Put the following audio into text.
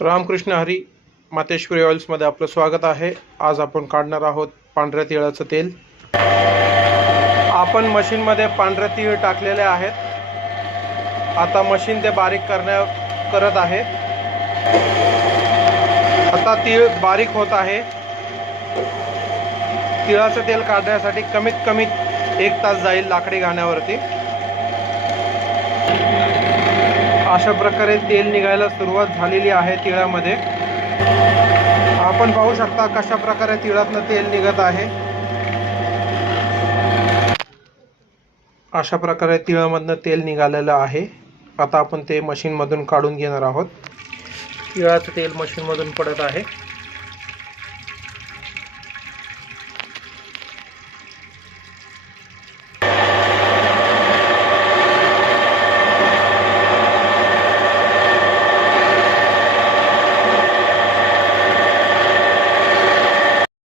रामकृष्ण हरी मातेश्वरी ऑइल्समध्ये आपलं स्वागत आहे। आज आपण काढणार आहोत पांढऱ्या तिळाचं तेल। आपण मशीनमध्ये पांढरे तीळ टाकलेले आहेत। आता मशीन ते बारीक करत आहे। आता तीळ बारीक होत आहे। तिळाचं तेल काढण्यासाठी कमीत कमी 1 तास जाईल लाकडी घाण्यावरती। अशा प्रकारे तेल निघायला सुरुवात झालेली आहे तिळामध्ये। आपण पाहू शकता कशा प्रकारे तिळातनं तेल निघत आहे। अशा प्रकारे तिळामधनं तेल निघालेलं आहे। आता आपण ते मशीनमधून काढून घेणार आहोत। तिळाचं तेल मशीनमधून पडत आहे।